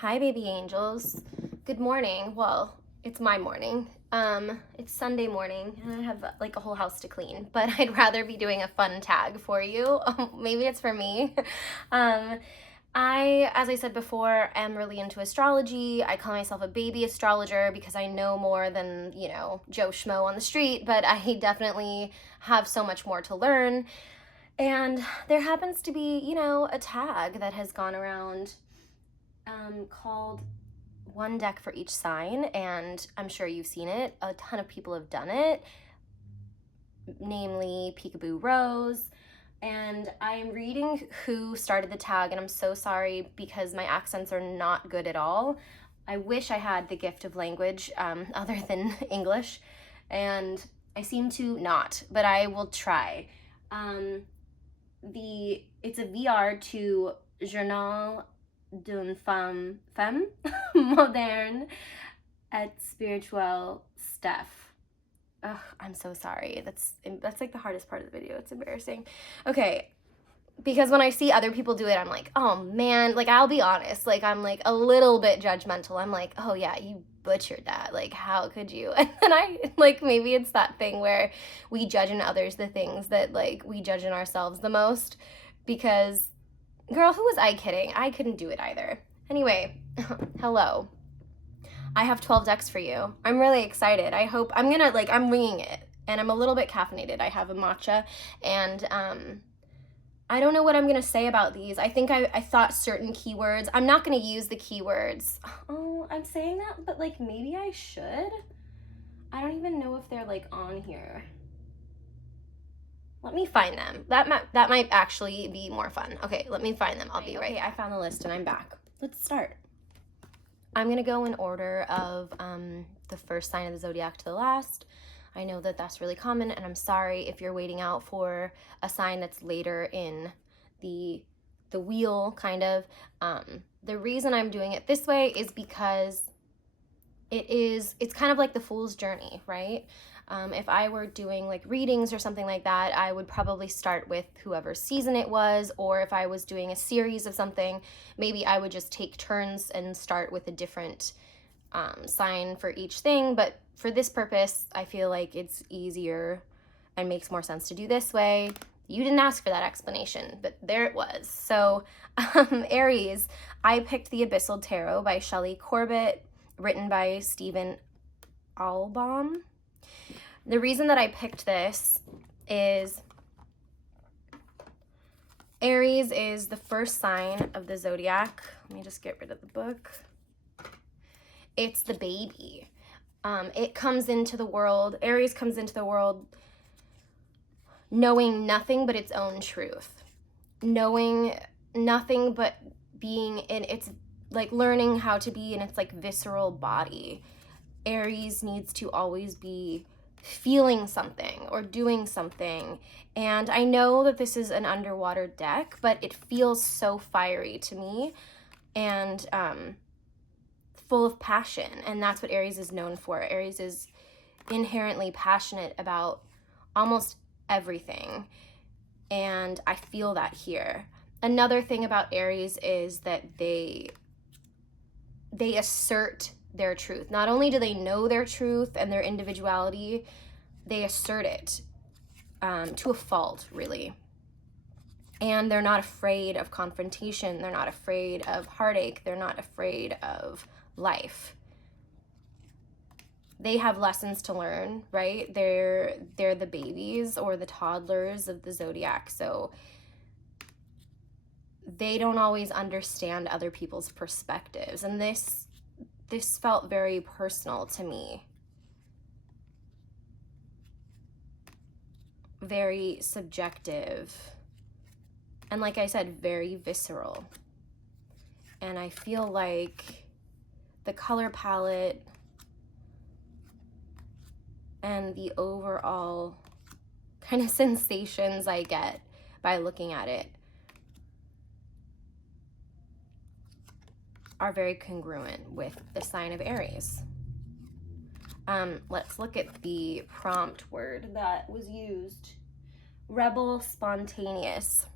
Hi, baby angels. Good morning. Well, it's my morning. It's Sunday morning, and I have like a whole house to clean, but I'd rather be doing a fun tag for you. Maybe it's for me. As I said before, am really into astrology. I call myself a baby astrologer because I know more than, Joe Schmo on the street, but I definitely have so much more to learn. And there happens to be, a tag that has gone around called One Deck for Each Sign, and I'm sure you've seen it. A ton of people have done it, namely Peekaboo Rose. And I'm reading who started the tag, and I'm so sorry because my accents are not good at all. I wish I had the gift of language other than English, and I seem to not, but I will try. It's a VR to Journal d'une femme moderne et spirituelle Steph. Ugh, I'm so sorry. That's like the hardest part of the video. It's embarrassing. Okay, because when I see other people do it, I'm like, oh man, like I'll be honest, like I'm like a little bit judgmental. I'm like, oh yeah, you butchered that. Like how could you? And then I like maybe it's that thing where we judge in others the things that like we judge in ourselves the most, because girl, who was I kidding? I couldn't do it either. Anyway, hello. I have 12 decks for you. I'm really excited. I'm winging it, and I'm a little bit caffeinated. I have a matcha, and I don't know what I'm gonna say about these. I think I thought certain keywords. I'm not gonna use the keywords. Oh, I'm saying that, but like maybe I should. I don't even know if they're like on here. Let me find them. That might actually be more fun. Okay, let me find them. I'll be right. Okay, I found the list and I'm back. Let's start. I'm gonna go in order of the first sign of the zodiac to the last. I know that that's really common, and I'm sorry if you're waiting out for a sign that's later in the wheel, kind of. The reason I'm doing it this way is because it's kind of like the fool's journey, right? If I were doing like readings or something like that, I would probably start with whoever season it was, or if I was doing a series of something, maybe I would just take turns and start with a different sign for each thing. But for this purpose, I feel like it's easier and makes more sense to do this way. You didn't ask for that explanation, but there it was. So Aries, I picked the Abyssal Tarot by Shelley Corbett, written by Stephen Albaum. The reason that I picked this is Aries is the first sign of the zodiac. Let me just get rid of the book. It's the baby. It comes into the world, Aries comes into the world knowing nothing but its own truth. Knowing nothing but being in its, like learning how to be in its like visceral body. Aries needs to always be feeling something or doing something. And I know that this is an underwater deck, but it feels so fiery to me and full of passion. And that's what Aries is known for. Aries is inherently passionate about almost everything. And I feel that here. Another thing about Aries is that they assert their truth. Not only do they know their truth and their individuality, they assert it to a fault, really. And they're not afraid of confrontation. They're not afraid of heartache. They're not afraid of life. They have lessons to learn, right? They're the babies or the toddlers of the zodiac. So they don't always understand other people's perspectives. And this felt very personal to me. Very subjective. And like I said, very visceral. And I feel like the color palette and the overall kind of sensations I get by looking at it are very congruent with the sign of Aries. Let's look at the prompt word that was used. Rebel, spontaneous.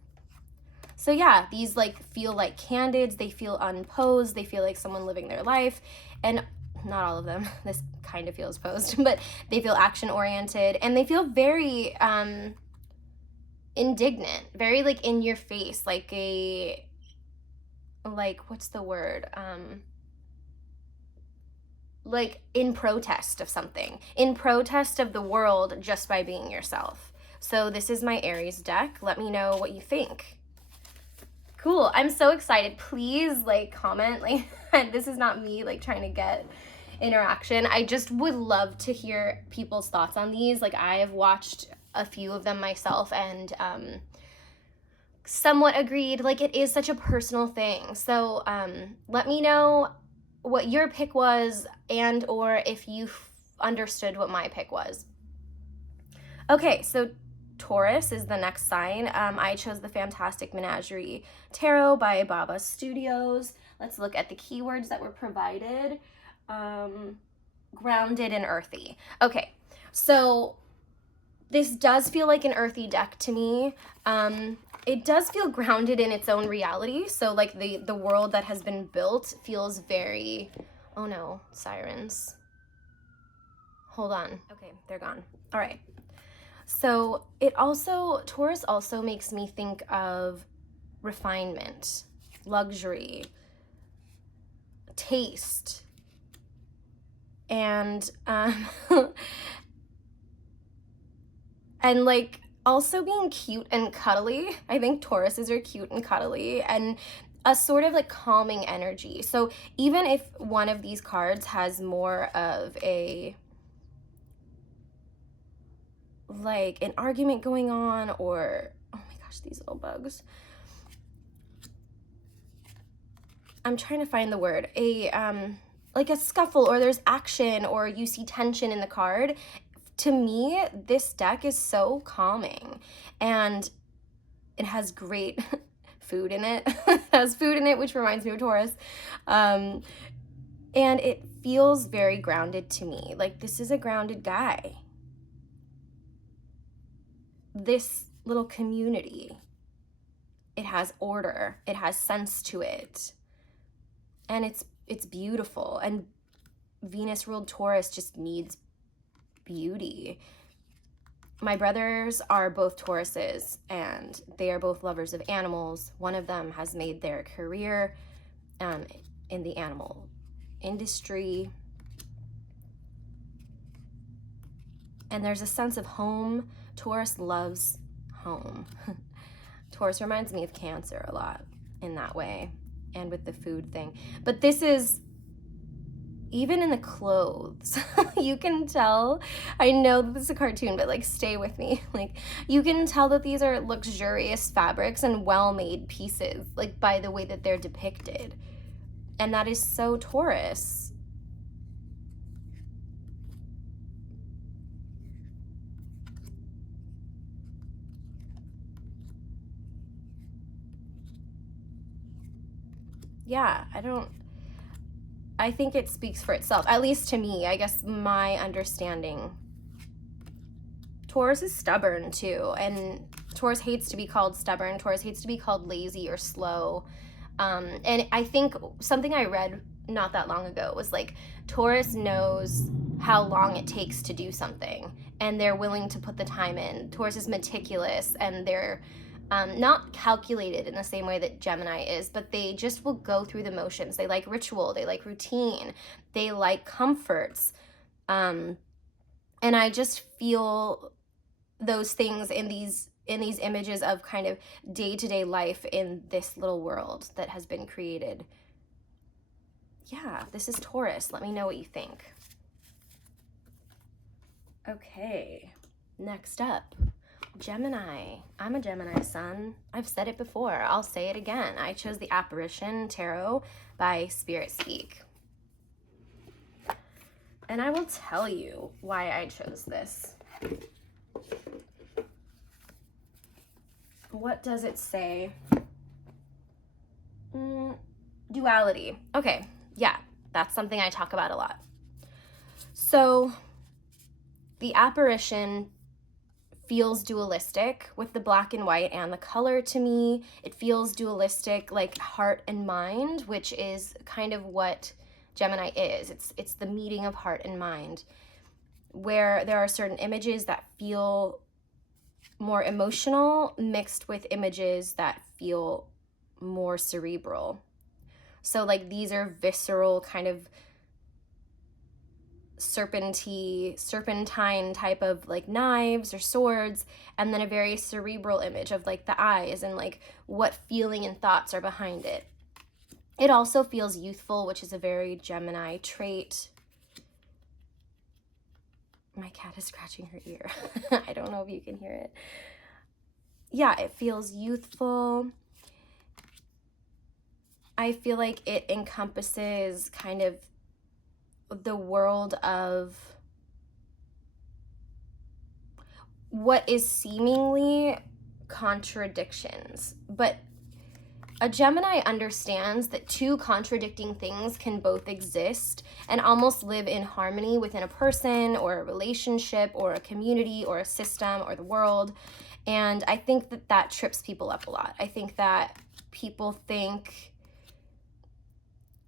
So yeah, these like feel like candids, they feel unposed, they feel like someone living their life, and not all of them, this kind of feels posed, but they feel action oriented, and they feel very indignant, very like in your face, like what's the word? Like in protest of something, in protest of the world, just by being yourself. So this is my Aries deck. Let me know what you think. Cool. I'm so excited. Please like comment. Like this is not me like trying to get interaction. I just would love to hear people's thoughts on these. Like I have watched a few of them myself and somewhat agreed. Like it is such a personal thing. So let me know what your pick was and or if you understood what my pick was. Okay, so Taurus is the next sign. I chose the Fantastic Menagerie Tarot by Baba Studios. Let's look at the keywords that were provided. Grounded and earthy. Okay, so this does feel like an earthy deck to me. It does feel grounded in its own reality. So like the world that has been built feels very, oh no, sirens. Hold on. Okay, they're gone. All right. So Taurus also makes me think of refinement, luxury, taste, and and like also being cute and cuddly. I think Tauruses are cute and cuddly and a sort of like calming energy. So even if one of these cards has more of a like an argument going on, or oh my gosh, these little bugs, I'm trying to find the word, like a scuffle, or there's action, or you see tension in the card, to me this deck is so calming, and it has great food in it. It has food in it, which reminds me of Taurus, and it feels very grounded to me. Like this is a grounded guy. This little community, it has order, it has sense to it, and it's beautiful. And Venus ruled Taurus just needs beauty. My brothers are both Tauruses, and they are both lovers of animals. One of them has made their career in the animal industry, and there's a sense of home. Taurus loves home. Taurus reminds me of Cancer a lot in that way, and with the food thing. But this is, even in the clothes, you can tell, I know that this is a cartoon, but like stay with me. Like you can tell that these are luxurious fabrics and well-made pieces, like by the way that they're depicted. And that is so Taurus. Yeah, I think it speaks for itself, at least to me. I guess my understanding. Taurus is stubborn too, and Taurus hates to be called stubborn. Taurus hates to be called lazy or slow. And I think something I read not that long ago was like, Taurus knows how long it takes to do something, and they're willing to put the time in. Taurus is meticulous, and they're not calculated in the same way that Gemini is, but they just will go through the motions. They like ritual, they like routine, they like comforts. And I just feel those things in these images of kind of day-to-day life in this little world that has been created. Yeah, this is Taurus. Let me know what you think. Okay, next up. Gemini. I'm a Gemini sun. I've said it before. I'll say it again. I chose the Apparition Tarot by Spirit Speak. And I will tell you why I chose this. What does it say? Duality. Okay, yeah, that's something I talk about a lot. So the Apparition feels dualistic with the black and white and the color to me. It feels dualistic, like heart and mind, which is kind of what Gemini is. It's the meeting of heart and mind, where there are certain images that feel more emotional mixed with images that feel more cerebral. So like these are visceral, kind of serpentine type of like knives or swords, and then a very cerebral image of like the eyes and like what feeling and thoughts are behind it. It also feels youthful, which is a very Gemini trait. My cat is scratching her ear. I don't know if you can hear it. Yeah, it feels youthful. I feel like it encompasses kind of the world of what is seemingly contradictions, but a Gemini understands that two contradicting things can both exist and almost live in harmony within a person or a relationship or a community or a system or the world. And I think that that trips people up a lot. I think that people think,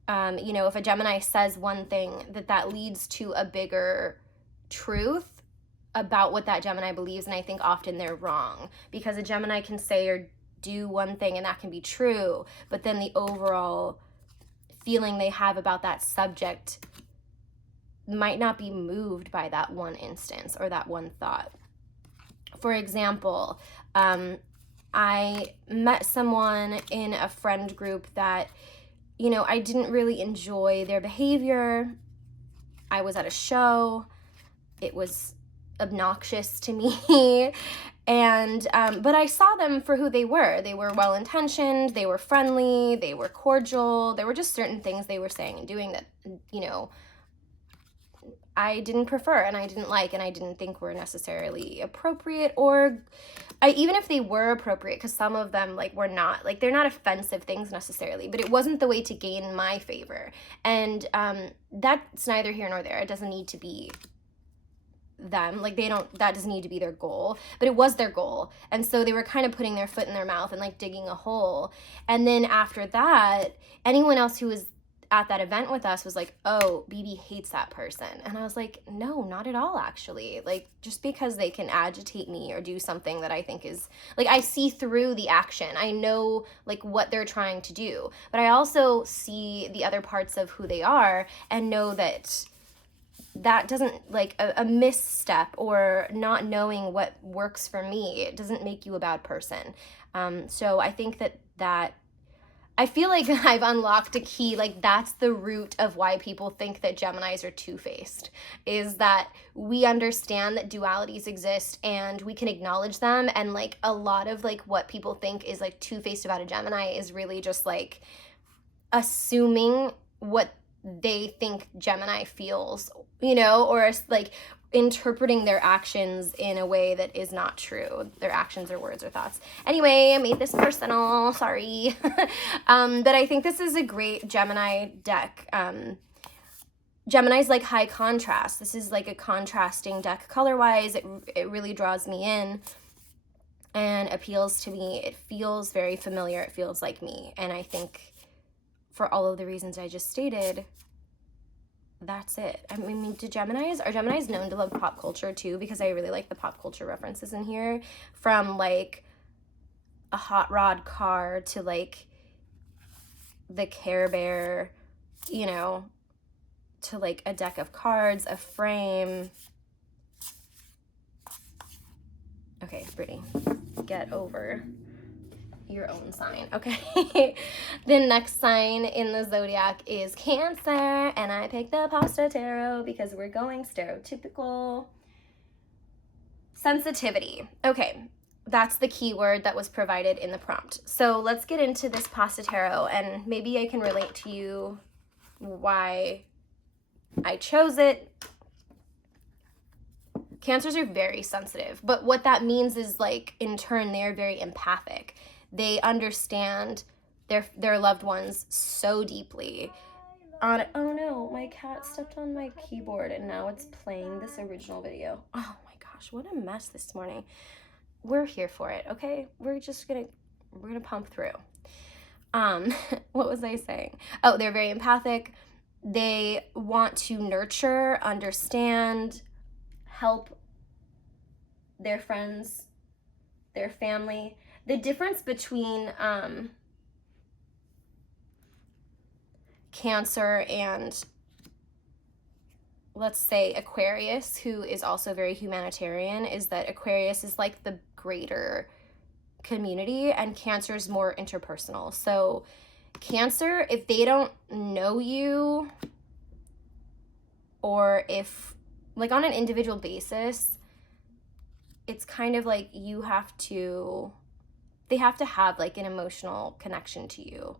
you know, if a Gemini says one thing, that leads to a bigger truth about what that Gemini believes. And I think often they're wrong, because a Gemini can say or do one thing and that can be true, but then the overall feeling they have about that subject might not be moved by that one instance or that one thought. For example, I met someone in a friend group that, you know, I didn't really enjoy their behavior. I was at a show. It was obnoxious to me. And, but I saw them for who they were. They were well-intentioned, they were friendly, they were cordial. There were just certain things they were saying and doing that, you know, I didn't prefer and I didn't like and I didn't think were necessarily appropriate, or even if they were appropriate, because some of them like were not, like they're not offensive things necessarily, but it wasn't the way to gain my favor. And that's neither here nor there. It doesn't need to be them, like that doesn't need to be their goal, but it was their goal. And so they were kind of putting their foot in their mouth and like digging a hole. And then after that, anyone else who was at that event with us was like, oh, BB hates that person. And I was like, no, not at all, actually. Like, just because they can agitate me or do something that I think is, like, I see through the action. I know, like, what they're trying to do. But I also see the other parts of who they are and know that that doesn't, like, a misstep or not knowing what works for me, it doesn't make you a bad person. So I think that I feel like I've unlocked a key, like that's the root of why people think that Geminis are two-faced, is that we understand that dualities exist and we can acknowledge them, and like a lot of like what people think is like two-faced about a Gemini is really just like assuming what they think Gemini feels, you know, or like interpreting their actions in a way that is not true, their actions or words or thoughts. Anyway, I made this personal, sorry. But I think this is a great Gemini deck. Gemini's like high contrast. This is like a contrasting deck color-wise. It really draws me in and appeals to me. It feels very familiar. It feels like me. And I think for all of the reasons I just stated, that's it. I mean, are Geminis known to love pop culture too? Because I really like the pop culture references in here, from like a hot rod car to like the Care Bear, you know, to like a deck of cards, a frame. Okay, Brittany, get over your own sign. Okay. The next sign in the zodiac is Cancer, and I picked the pasta tarot because we're going stereotypical. Sensitivity. Okay, that's the keyword that was provided in the prompt. So let's get into this pasta tarot, and maybe I can relate to you why I chose it. Cancers are very sensitive, but what that means is, like, in turn, they are very empathic. They understand their loved ones so deeply. Oh no, my cat stepped on my keyboard and now it's playing this original video. Oh my God. gosh, what a mess this morning. We're here for it, okay? We're gonna pump through. What was I saying? Oh, they're very empathic. They want to nurture, understand, help their friends, their family. The difference between Cancer and, let's say, Aquarius, who is also very humanitarian, is that Aquarius is like the greater community and Cancer is more interpersonal. So Cancer, if they don't know you, or if, like, on an individual basis, it's kind of like they have to have like an emotional connection to you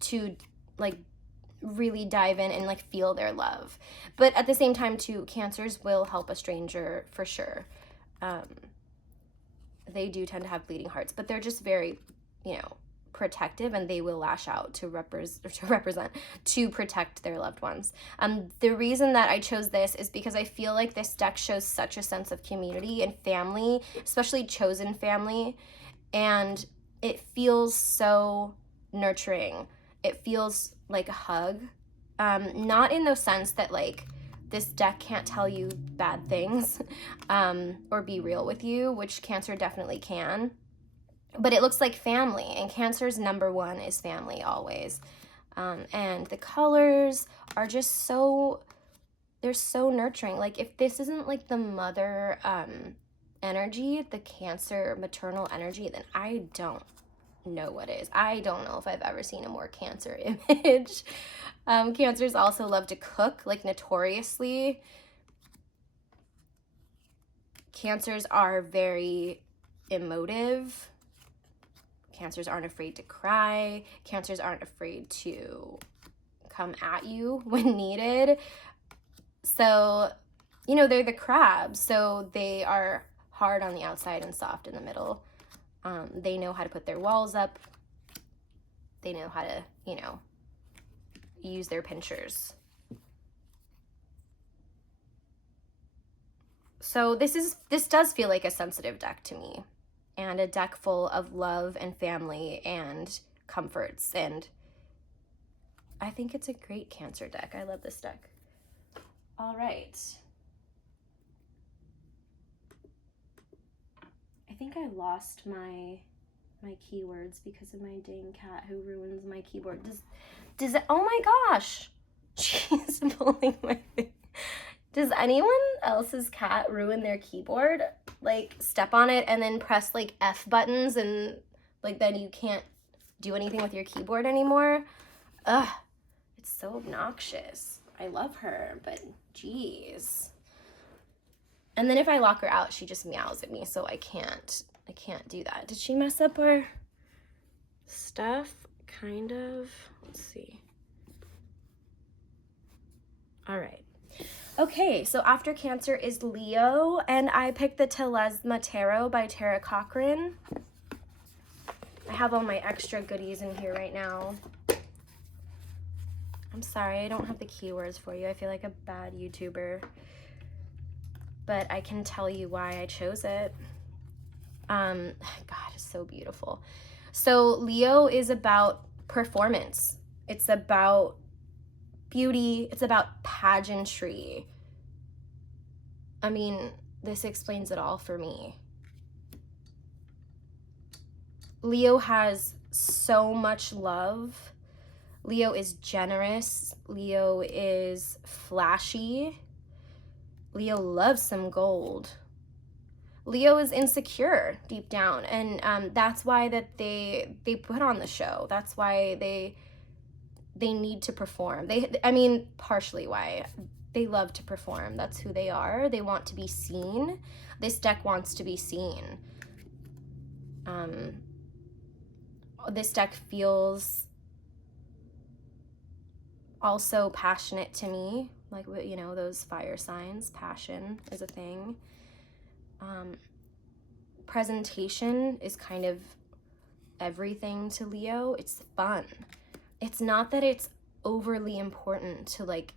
to like really dive in and like feel their love. But at the same time too, Cancers will help a stranger for sure. They do tend to have bleeding hearts, but they're just very, protective, and they will lash out to protect their loved ones. The reason that I chose this is because I feel like this deck shows such a sense of community and family, especially chosen family, and it feels so nurturing. It feels like a hug, not in the sense that like this deck can't tell you bad things or be real with you, which Cancer definitely can. But it looks like family, and Cancer's number one is family always. And the colors are just they're so nurturing. Like, if this isn't like the mother energy, the Cancer maternal energy, then I don't know what is. I don't know if I've ever seen a more Cancer image. Cancers also love to cook, like notoriously. Cancers are very emotive. Cancers aren't afraid to cry. Cancers aren't afraid to come at you when needed. So, they're the crabs. So they are hard on the outside and soft in the middle. They know how to put their walls up. They know how to, use their pinchers. So this does feel like a sensitive deck to me, and a deck full of love and family and comforts, and I think it's a great Cancer deck. I love this deck. All right. I think I lost my keywords because of my dang cat who ruins my keyboard. Does it, oh my gosh, she's pulling my thing. Does anyone else's cat ruin their keyboard? Like, step on it and then press like F buttons, and like then you can't do anything with your keyboard anymore? Ugh, it's so obnoxious. I love her, but geez. And then if I lock her out, she just meows at me, so I can't do that. Did she mess up our stuff? Kind of. Let's see. All right. Okay, so after Cancer is Leo, and I picked the Telesma Tarot by Tara Cochran. I have all my extra goodies in here right now. I'm sorry, I don't have the keywords for you. I feel like a bad YouTuber, but I can tell you why I chose it. God, it's so beautiful. So Leo is about performance. It's about beauty. It's about pageantry. I mean, this explains it all for me. Leo has so much love. Leo is generous. Leo is flashy. Leo loves some gold. Leo is insecure deep down, and that's why that they put on the show. That's why they need to perform. I mean, partially why. They love to perform. That's who they are. They want to be seen. This deck wants to be seen. This deck feels also passionate to me. Like, those fire signs. Passion is a thing. Presentation is kind of everything to Leo. It's fun. It's not that it's overly important to, like,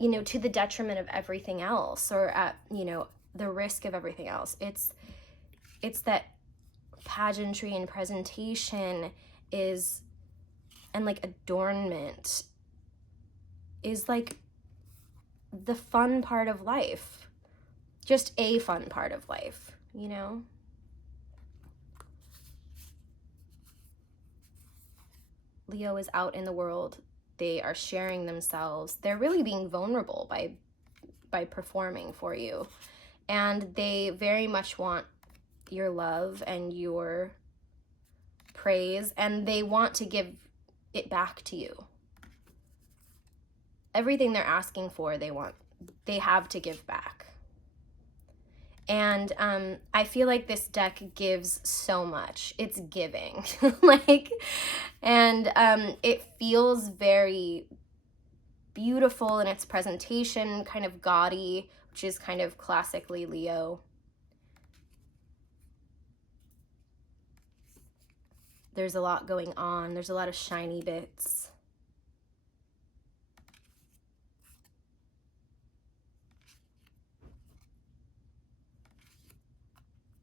you know, to the detriment of everything else, or at, you know, the risk of everything else. It's that pageantry and presentation is, and like adornment is like the fun part of life, just a fun part of life, you know? Leo is out in the world. They are sharing themselves. They're really being vulnerable by performing for you. And they very much want your love and your praise, and they want to give it back to you. Everything they're asking for, they have to give back. And I feel like this deck gives so much. It's giving. Like, and it feels very beautiful in its presentation, kind of gaudy, which is kind of classically Leo. There's a lot going on. There's a lot of shiny bits.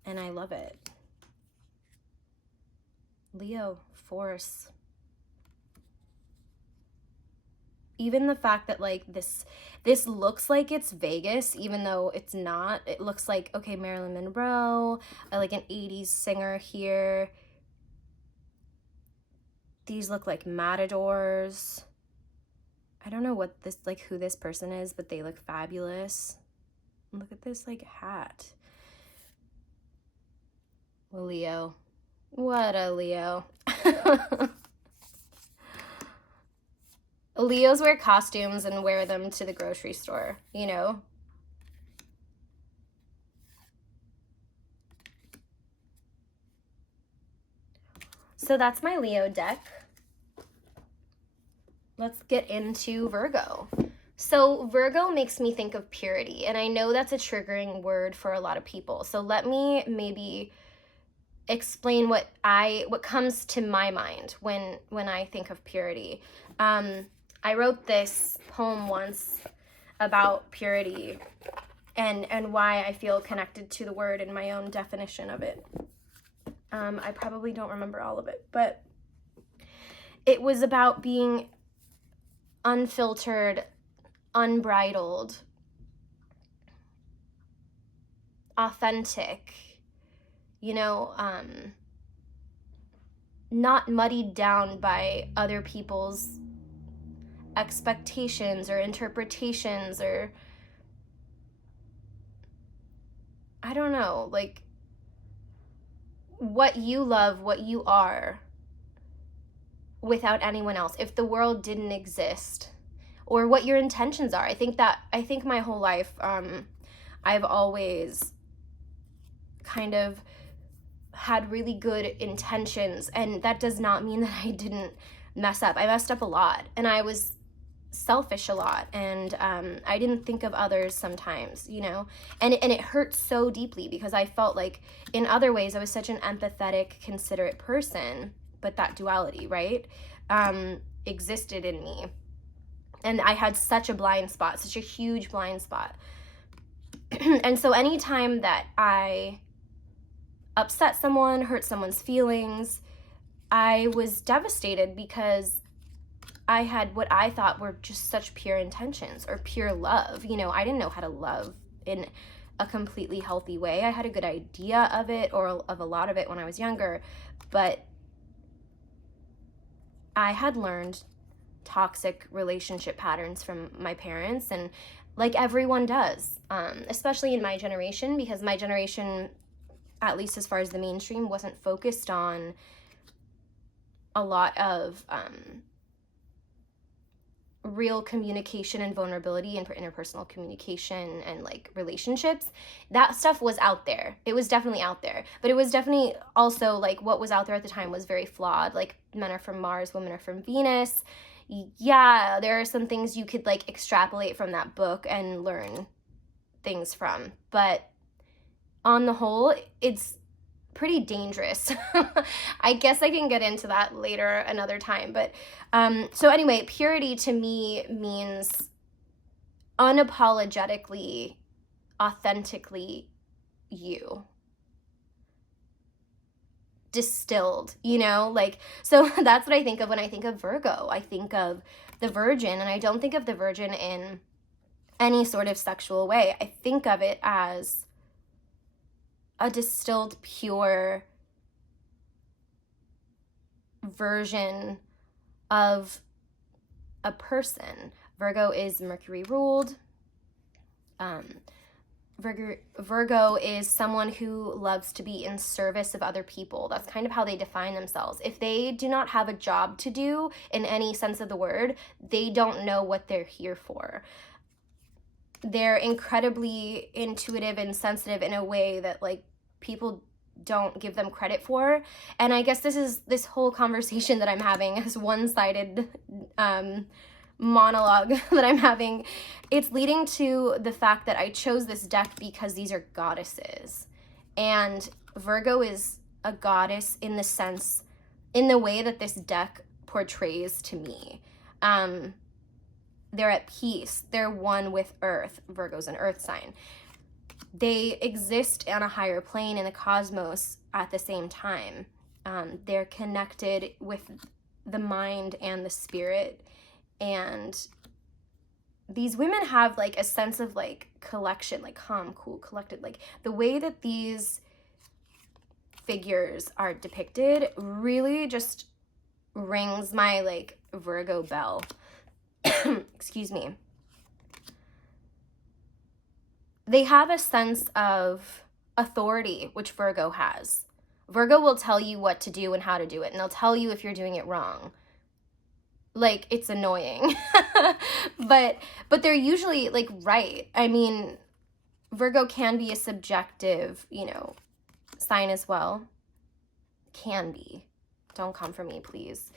And I love it. Leo, force. Even the fact that like this looks like it's Vegas, even though it's not. It looks like, okay, Marilyn Monroe, like an 80s singer here. These look like matadors. I don't know what this, like who this person is, but they look fabulous. Look at this like hat. Leo. What a Leo. Leos wear costumes and wear them to the grocery store, you know? So that's my Leo deck. Let's get into Virgo. So Virgo makes me think of purity, and I know that's a triggering word for a lot of people. So let me maybe explain what comes to my mind when I think of purity. I wrote this poem once about purity and why I feel connected to the word and my own definition of it. I probably don't remember all of it, but it was about being unfiltered, unbridled, authentic, you know, not muddied down by other people's expectations or interpretations, or I don't know, like what you love, what you are, without anyone else, if the world didn't exist, or what your intentions are. I think my whole life, I've always kind of had really good intentions, and that does not mean that I didn't mess up. I messed up a lot, and I was selfish a lot, and I didn't think of others sometimes, you know, and it hurt so deeply because I felt like in other ways I was such an empathetic, considerate person, but that duality, right, existed in me, and I had such a blind spot, such a huge blind spot. And so anytime that I upset someone, hurt someone's feelings, I was devastated because I had what I thought were just such pure intentions or pure love. You know, I didn't know how to love in a completely healthy way. I had a good idea of it, or of a lot of it when I was younger, but I had learned toxic relationship patterns from my parents, and like everyone does, especially in my generation, because my generation, at least as far as the mainstream, wasn't focused on a lot of real communication and vulnerability and interpersonal communication and like relationships. That stuff was out there. It was definitely out there, but it was definitely also like what was out there at the time was very flawed. Like men are from Mars, women are from Venus. Yeah, there are some things you could like extrapolate from that book and learn things from, but on the whole, it's pretty dangerous. I guess I can get into that later another time, but so anyway, purity to me means unapologetically, authentically you. Distilled, you know, like, so that's what I think of when I think of Virgo. I think of the Virgin, and I don't think of the Virgin in any sort of sexual way. I think of it as a distilled, pure version of a person. Virgo is Mercury ruled. Virgo is someone who loves to be in service of other people. That's kind of how they define themselves. If they do not have a job to do in any sense of the word, they don't know what they're here for. They're incredibly intuitive and sensitive in a way that like people don't give them credit for. And I guess this whole conversation that I'm having, this one-sided monologue that I'm having, it's leading to the fact that I chose this deck because these are goddesses. And Virgo is a goddess in the way that this deck portrays to me. They're at peace. They're one with Earth. Virgo's an Earth sign. They exist on a higher plane in the cosmos at the same time. They're connected with the mind and the spirit. And these women have like a sense of like collection, like calm, cool, collected. Like the way that these figures are depicted really just rings my like Virgo bell. Excuse me. They have a sense of authority, which Virgo has. Virgo will tell you what to do and how to do it, and they'll tell you if you're doing it wrong. Like, it's annoying. but they're usually like right. I mean, Virgo can be a subjective, you know, sign as well. Can be. Don't come for me, please.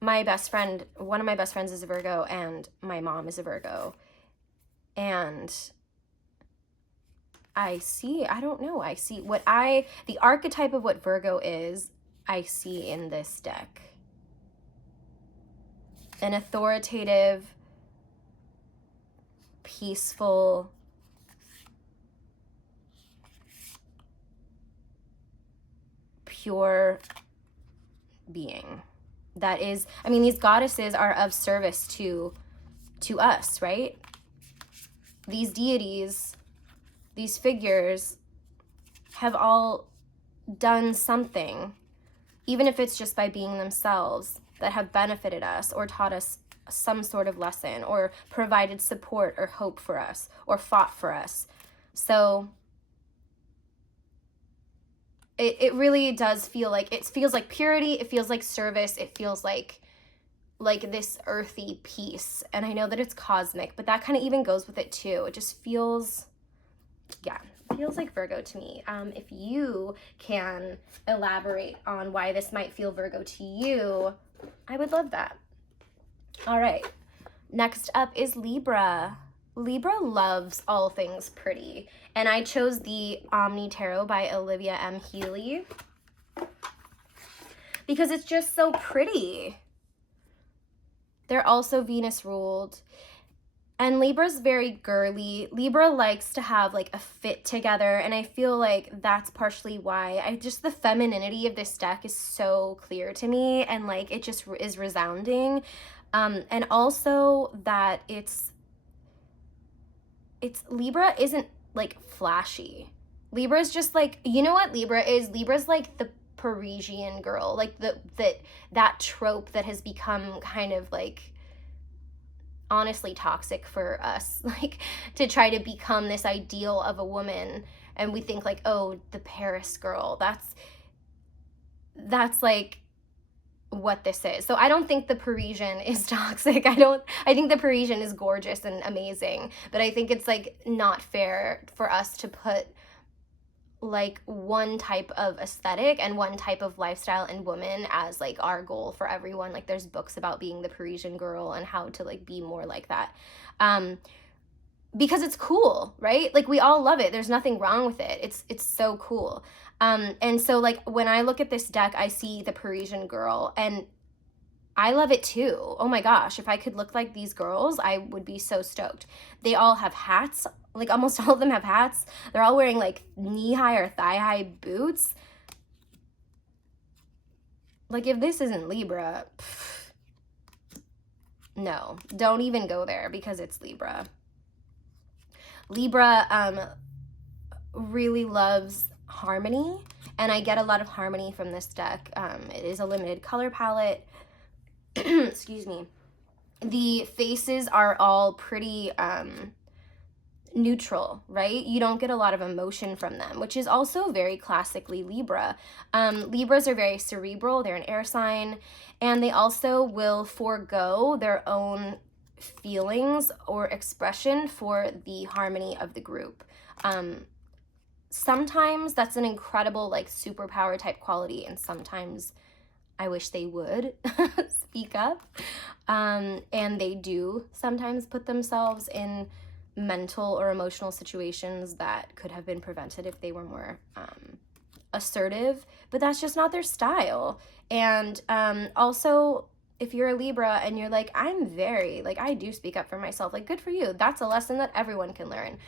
My best friend, one of my best friends is a Virgo, and my mom is a Virgo. And I see the archetype of what Virgo is, I see in this deck. An authoritative, peaceful, pure being. That is, I mean, these goddesses are of service to us, right? These deities, these figures have all done something, even if it's just by being themselves, that have benefited us or taught us some sort of lesson or provided support or hope for us or fought for us. So it really does feel like, it feels like purity, it feels like service, it feels like this earthy peace. And I know that it's cosmic, but that kind of even goes with it too. It just feels, yeah, it feels like Virgo to me. If you can elaborate on why this might feel Virgo to you, I would love that. All right, next up is Libra. Libra loves all things pretty, and I chose the Omni Tarot by Olivia M. Healy because it's just so pretty. They're also Venus ruled, and Libra's very girly. Libra likes to have like a fit together, and I feel like that's partially why the femininity of this deck is so clear to me, and like it just is resounding. And also that it's Libra isn't like flashy. Libra is just like, you know what Libra is? Libra's like the Parisian girl, like that trope that has become kind of like honestly toxic for us, like to try to become this ideal of a woman. And we think like, oh, the Paris girl, that's like what this is. So I don't think the Parisian is toxic. I think the Parisian is gorgeous and amazing, but I think it's like not fair for us to put like one type of aesthetic and one type of lifestyle and woman as like our goal for everyone. Like there's books about being the Parisian girl and how to like be more like that. Because it's cool, right? Like we all love it. There's nothing wrong with it. It's so cool. And so like when I look at this deck, I see the Parisian girl, and I love it too. Oh my gosh, if I could look like these girls, I would be so stoked. They all have hats. Like almost all of them have hats. They're all wearing like knee-high or thigh-high boots. Like if this isn't Libra, pff, no, don't even go there because it's Libra. Libra really loves harmony, and I get a lot of harmony from this deck. It is a limited color palette. Excuse me. The faces are all pretty neutral, right? You don't get a lot of emotion from them, which is also very classically Libra. Libras are very cerebral. They're an air sign, and they also will forego their own feelings or expression for the harmony of the group. Sometimes that's an incredible like superpower type quality, and sometimes I wish they would speak up. And they do sometimes put themselves in mental or emotional situations that could have been prevented if they were more assertive, but that's just not their style. And also, if you're a Libra and you're like, I'm very, like, I do speak up for myself, like, good for you. That's a lesson that everyone can learn.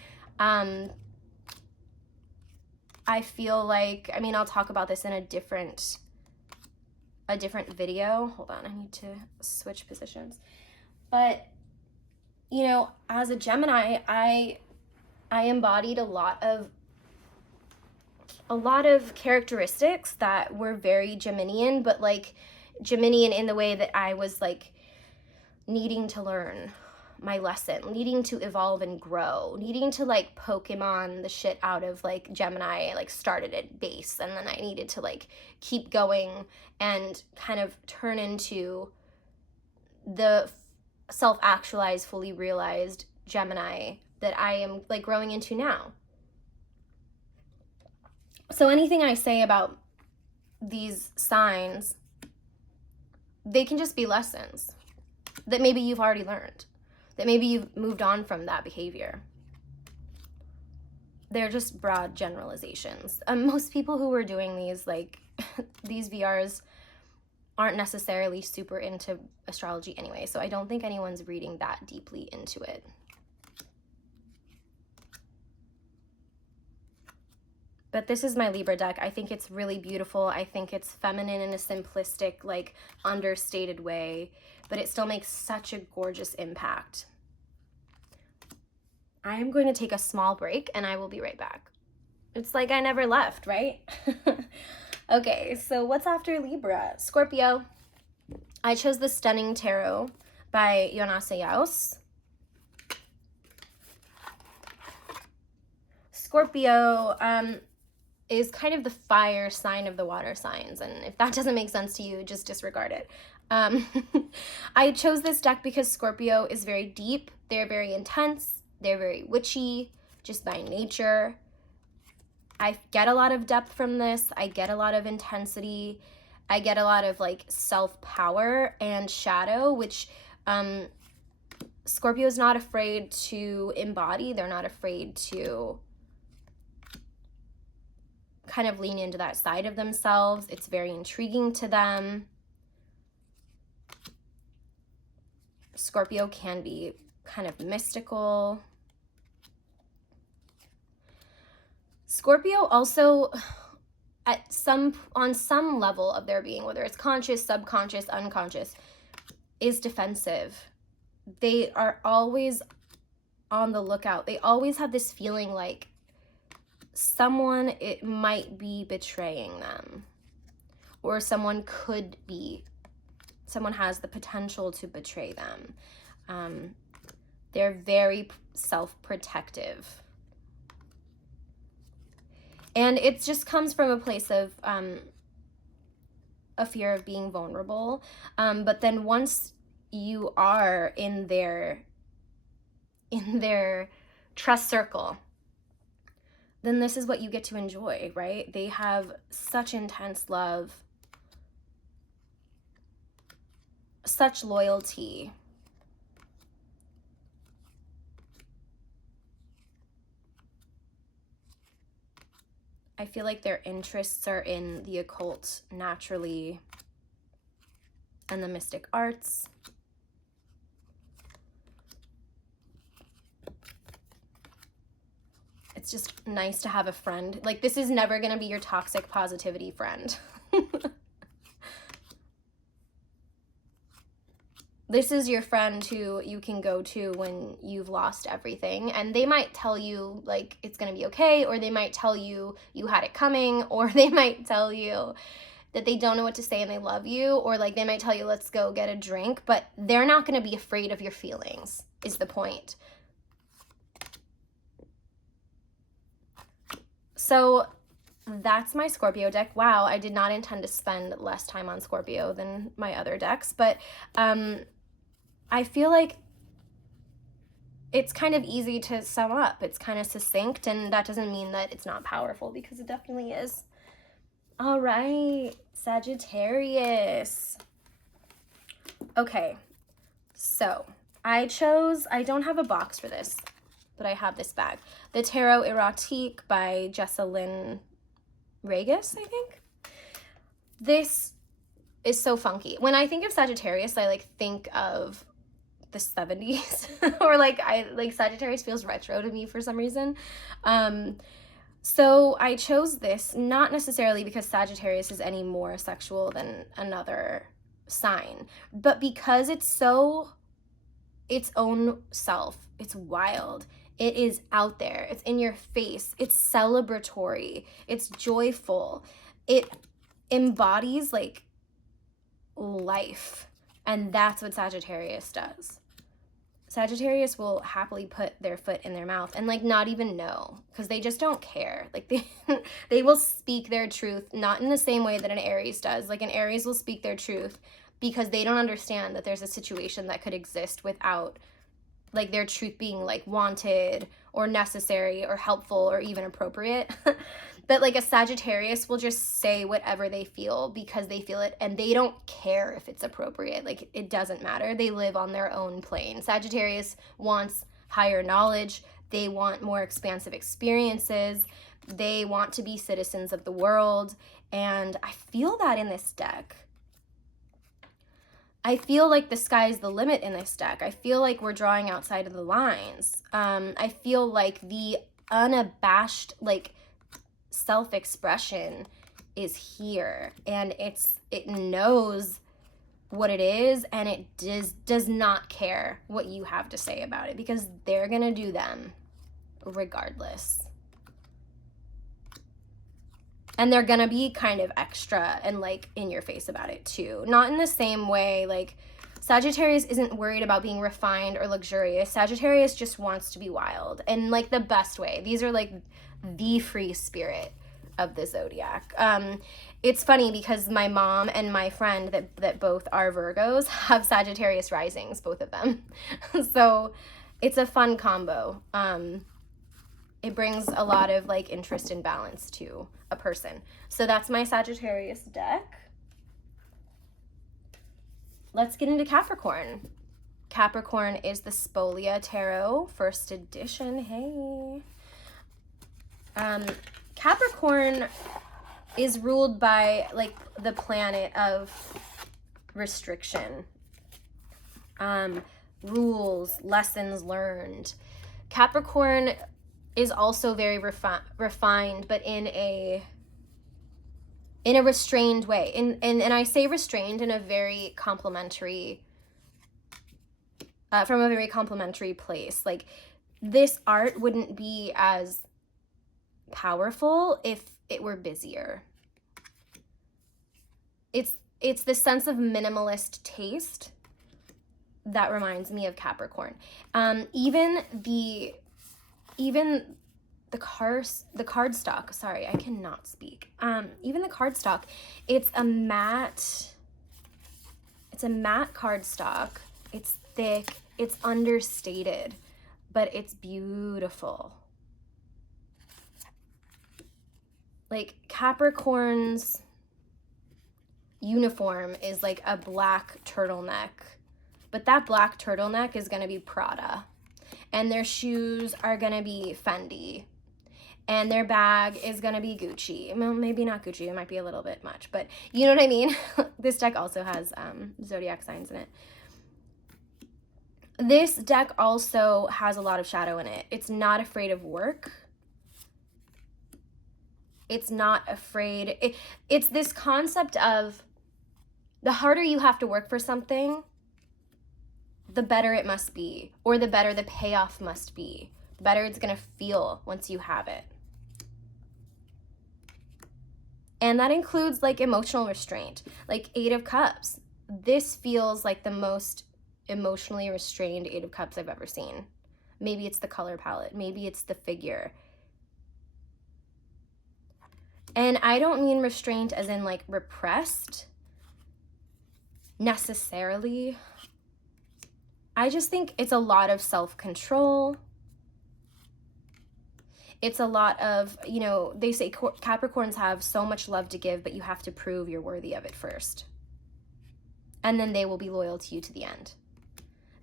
I feel like, I mean, I'll talk about this in a different video. Hold on, I need to switch positions. But, you know, as a Gemini, I embodied a lot of characteristics that were very Geminian, but like Geminian in the way that I was like needing to learn my lesson, needing to evolve and grow, needing to like Pokemon the shit out of like Gemini. I like started at base, and then I needed to like keep going and kind of turn into the self-actualized, fully realized Gemini that I am like growing into now. So anything I say about these signs, they can just be lessons that maybe you've already learned, that maybe you've moved on from that behavior. They're just broad generalizations. Most people who are doing these, like, these VRs aren't necessarily super into astrology anyway, so I don't think anyone's reading that deeply into it. But this is my Libra deck. I think it's really beautiful. I think it's feminine in a simplistic, like, understated way, but it still makes such a gorgeous impact. I am going to take a small break, and I will be right back. It's like I never left, right? Okay, so what's after Libra? Scorpio. I chose the Stunning Tarot by Jonas Yaus. Scorpio is kind of the fire sign of the water signs, and if that doesn't make sense to you, just disregard it. I chose this deck because Scorpio is very deep. They're very intense. They're very witchy, just by nature. I get a lot of depth from this. I get a lot of intensity. I get a lot of like self-power and shadow, which Scorpio is not afraid to embody. They're not afraid to kind of lean into that side of themselves. It's very intriguing to them. Scorpio can be kind of mystical. Scorpio also, on some level of their being, whether it's conscious, subconscious, unconscious, is defensive. They are always on the lookout. They always have this feeling like someone might be betraying them, or someone has the potential to betray them. They're very self-protective. And it just comes from a place of a fear of being vulnerable. But then once you are in their trust circle, then this is what you get to enjoy, right? They have such intense love, such loyalty. I feel like their interests are in the occult naturally. and the mystic arts. It's just nice to have a friend. Like, this is never going to be your toxic positivity friend. This is your friend who you can go to when you've lost everything, and they might tell you like it's gonna be okay, or they might tell you you had it coming, or they might tell you that they don't know what to say and they love you, or like they might tell you let's go get a drink, but they're not gonna be afraid of your feelings, is the point. So that's my Scorpio deck. Wow, I did not intend to spend less time on Scorpio than my other decks, but I feel like it's kind of easy to sum up. It's kind of succinct, and that doesn't mean that it's not powerful, because it definitely is. All right, Sagittarius. Okay, so I don't have a box for this, but I have this bag. The Tarot Erotique by Jessalyn Regis, I think. This is so funky. When I think of Sagittarius, I like think of the 70s or like Sagittarius feels retro to me for some reason. So I chose this not necessarily because Sagittarius is any more sexual than another sign, but because it's so its own self. It's wild. It is out there. It's in your face. It's celebratory. It's joyful. It embodies like life. And that's what Sagittarius does. Sagittarius will happily put their foot in their mouth and like not even know, because they just don't care. Like they will speak their truth, not in the same way that an Aries does. Like an Aries will speak their truth because they don't understand that there's a situation that could exist without like their truth being like wanted or necessary or helpful or even appropriate. But like a Sagittarius will just say whatever they feel because they feel it, and they don't care if it's appropriate. Like it doesn't matter. They live on their own plane. Sagittarius wants higher knowledge. They want more expansive experiences. They want to be citizens of the world. And I feel that in this deck. I feel like the sky's the limit in this deck. I feel like we're drawing outside of the lines. I feel like the unabashed, like, self-expression is here, and it knows what it is, and it does not care what you have to say about it, because they're gonna do them regardless. And they're gonna be kind of extra and like in your face about it too. Not in the same way, like Sagittarius isn't worried about being refined or luxurious. Sagittarius just wants to be wild, and like the best way. These are like the free spirit of the zodiac. It's funny because my mom and my friend that both are Virgos have Sagittarius risings, both of them. So it's a fun combo. It brings a lot of like interest and balance to a person. So that's my Sagittarius deck. Let's get into Capricorn. Capricorn is the Spolia Tarot, first edition. Hey. Capricorn is ruled by like the planet of restriction, rules, lessons learned. Capricorn is also very refined, but in a restrained way. And I say restrained in a very complimentary, from a very complimentary place. Like this art wouldn't be as powerful if it were busier. It's the sense of minimalist taste that reminds me of Capricorn. Even the cardstock, sorry, I cannot speak. Even the cardstock, it's a matte cardstock. It's thick, it's understated, but it's beautiful. Like Capricorn's uniform is like a black turtleneck, but that black turtleneck is gonna be Prada, and their shoes are gonna be Fendi, and their bag is gonna be Gucci. Well, maybe not Gucci, it might be a little bit much, but you know what I mean? This deck also has zodiac signs in it. This deck also has a lot of shadow in it. It's not afraid of work. It's not afraid. It's this concept of the harder you have to work for something, the better it must be, or the better the payoff must be. The better it's going to feel once you have it. And that includes like emotional restraint, like Eight of Cups. This feels like the most emotionally restrained Eight of Cups I've ever seen. Maybe it's the color palette. Maybe it's the figure. And I don't mean restraint as in like repressed necessarily. I just think it's a lot of self-control. It's a lot of, you know, they say Capricorns have so much love to give, but you have to prove you're worthy of it first. And then they will be loyal to you to the end.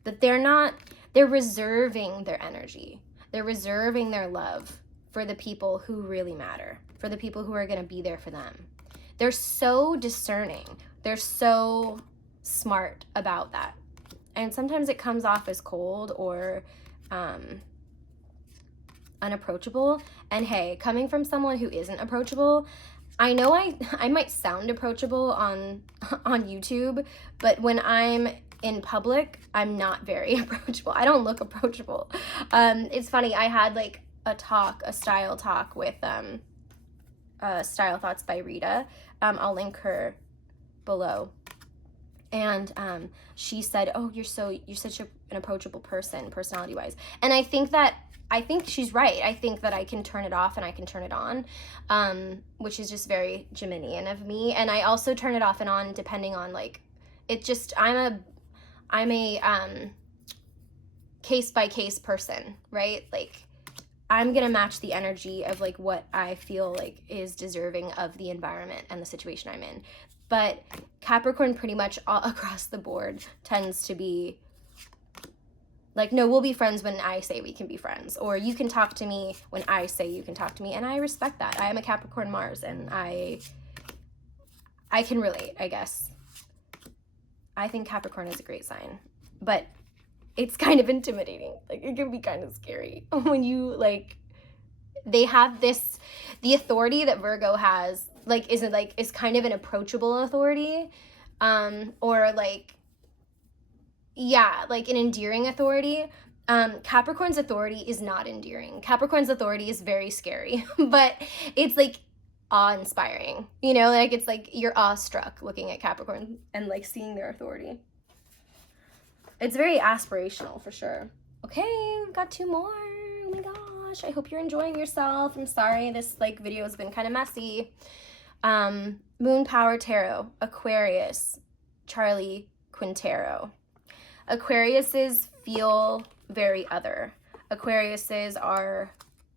But they're reserving their energy. They're reserving their love for the people who really matter, for the people who are going to be there for them. They're so discerning. They're so smart about that. And sometimes it comes off as cold or unapproachable. And hey, coming from someone who isn't approachable, I know I might sound approachable on YouTube, but when I'm in public, I'm not very approachable. I don't look approachable. It's funny, I had like a style talk with Style Thoughts by Rita. I'll link her below. And she said, "Oh, you're such an approachable person, personality-wise." And I think she's right. I think that I can turn it off and I can turn it on, which is just very Geminian of me. And I also turn it off and on depending on like, it just, I'm a case by case person, right? Like, I'm gonna match the energy of like what I feel like is deserving of the environment and the situation I'm in. But Capricorn pretty much all across the board tends to be like, no, we'll be friends when I say we can be friends, or you can talk to me when I say you can talk to me, and I respect that. I am a Capricorn Mars, and I can relate, I guess. I think Capricorn is a great sign, but it's kind of intimidating. Like, it can be kind of scary when you like, they have this, the authority that Virgo has, like, is kind of an approachable authority, or like, yeah, like an endearing authority. Capricorn's authority is not endearing. Capricorn's authority is very scary, but it's like awe-inspiring, you know, like it's like you're awestruck looking at Capricorn and like seeing their authority. It's very aspirational for sure. Okay, we've got two more. Oh my gosh, I hope you're enjoying yourself. I'm sorry this like video has been kind of messy. Moon Power Tarot, Aquarius, Charlie Quintero. Aquariuses feel very other. Aquariuses are,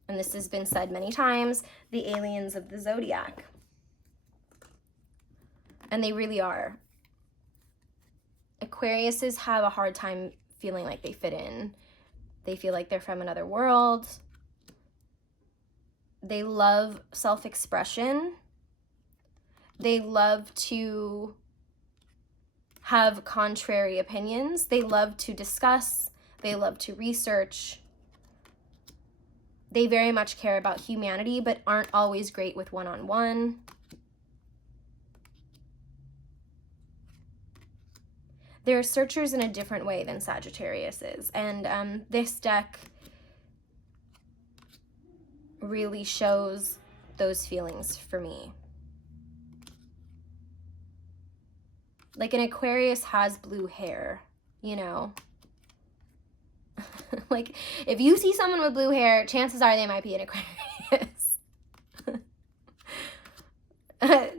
and this has been said many times, the aliens of the Zodiac. And they really are. Aquariuses have a hard time feeling like they fit in. They feel like they're from another world. They love self-expression. They love to have contrary opinions. They love to discuss. They love to research. They very much care about humanity, but aren't always great with one-on-one. They're searchers in a different way than Sagittarius is. And this deck really shows those feelings for me. Like, an Aquarius has blue hair, you know? Like, if you see someone with blue hair, chances are they might be an Aquarius.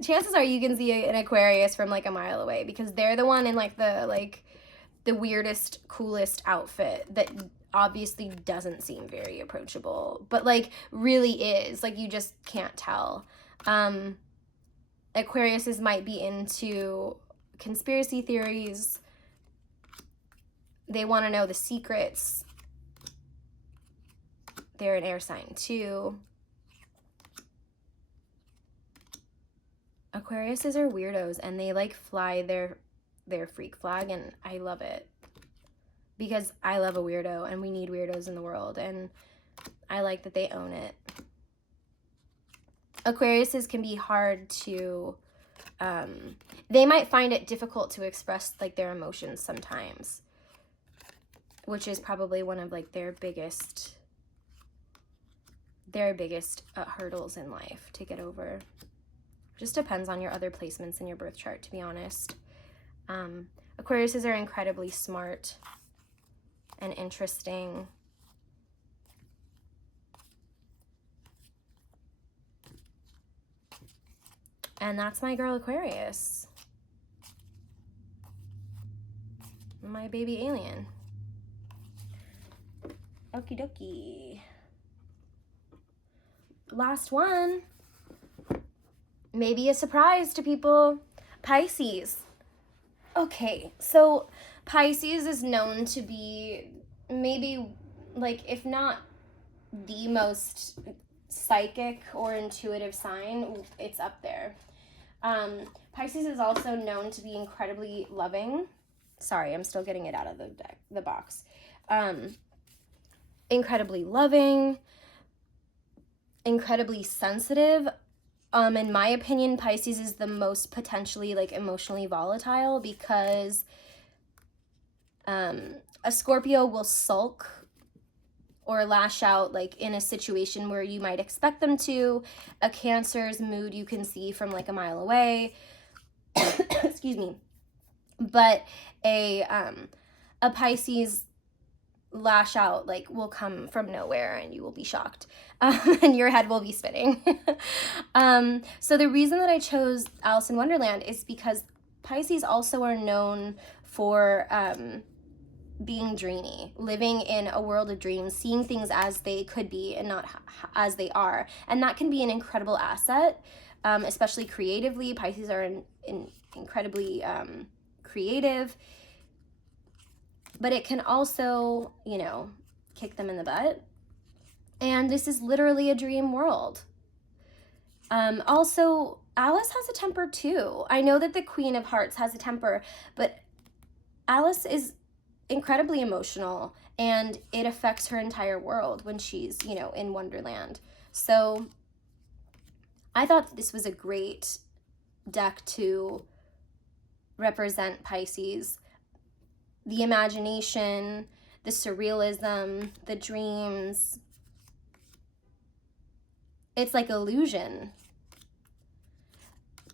Chances are you can see an Aquarius from like a mile away, because they're the one in like the weirdest, coolest outfit that obviously doesn't seem very approachable, but like really is. Like, you just can't tell. Aquariuses might be into conspiracy theories. They want to know the secrets. They're an air sign too. Aquariuses are weirdos, and they like fly their freak flag, and I love it because I love a weirdo, and we need weirdos in the world, and I like that they own it. Aquariuses can be hard to, they might find it difficult to express like their emotions sometimes, which is probably one of like their biggest hurdles in life to get over. Just depends on your other placements in your birth chart, to be honest. Aquariuses are incredibly smart and interesting. And that's my girl Aquarius. My baby alien. Okie dokie. Last one. Maybe a surprise to people. Pisces. Okay, so Pisces is known to be maybe, like, if not the most psychic or intuitive sign, it's up there. Pisces is also known to be incredibly loving. Sorry, I'm still getting it out of the box. Incredibly loving, incredibly sensitive. In my opinion, Pisces is the most potentially like emotionally volatile because a Scorpio will sulk or lash out like in a situation where you might expect them to. A Cancer's mood you can see from like a mile away. Excuse me. But a Pisces lash out like will come from nowhere and you will be shocked, and your head will be spinning. So the reason that I chose Alice in Wonderland is because Pisces also are known for being dreamy, living in a world of dreams, seeing things as they could be and not as they are, and that can be an incredible asset, especially creatively. Pisces are incredibly creative, but it can also, you know, kick them in the butt. And this is literally a dream world. Also, Alice has a temper too. I know that the Queen of Hearts has a temper, but Alice is incredibly emotional, and it affects her entire world when she's, you know, in Wonderland. So I thought this was a great deck to represent Pisces. The imagination, the surrealism, the dreams. It's like illusion.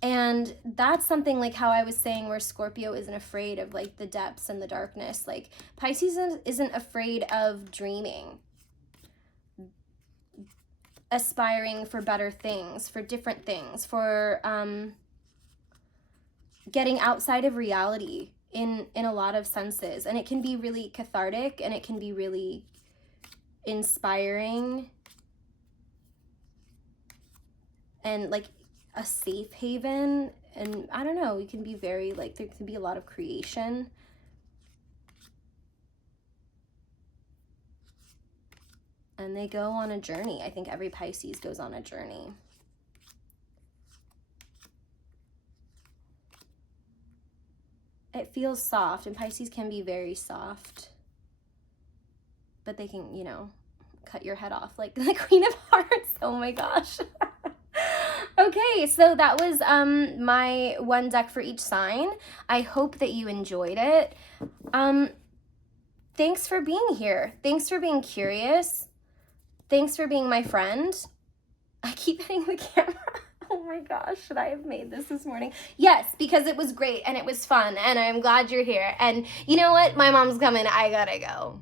And that's something like how I was saying where Scorpio isn't afraid of like the depths and the darkness. Like Pisces isn't afraid of dreaming, aspiring for better things, for different things, for getting outside of reality in a lot of senses. And it can be really cathartic, and it can be really inspiring, and like a safe haven. And I don't know, you can be very like, there can be a lot of creation. And they go on a journey. I think every Pisces goes on a journey. It feels soft, and Pisces can be very soft, but they can, you know, cut your head off like the Queen of Hearts. Oh my gosh. Okay, so that was my one deck for each sign. I hope that you enjoyed it. Thanks for being here. Thanks for being curious. Thanks for being my friend. I keep hitting the camera. Oh my gosh, should I have made this morning? Yes, because it was great and it was fun, and I'm glad you're here. And you know what? My mom's coming. I gotta go.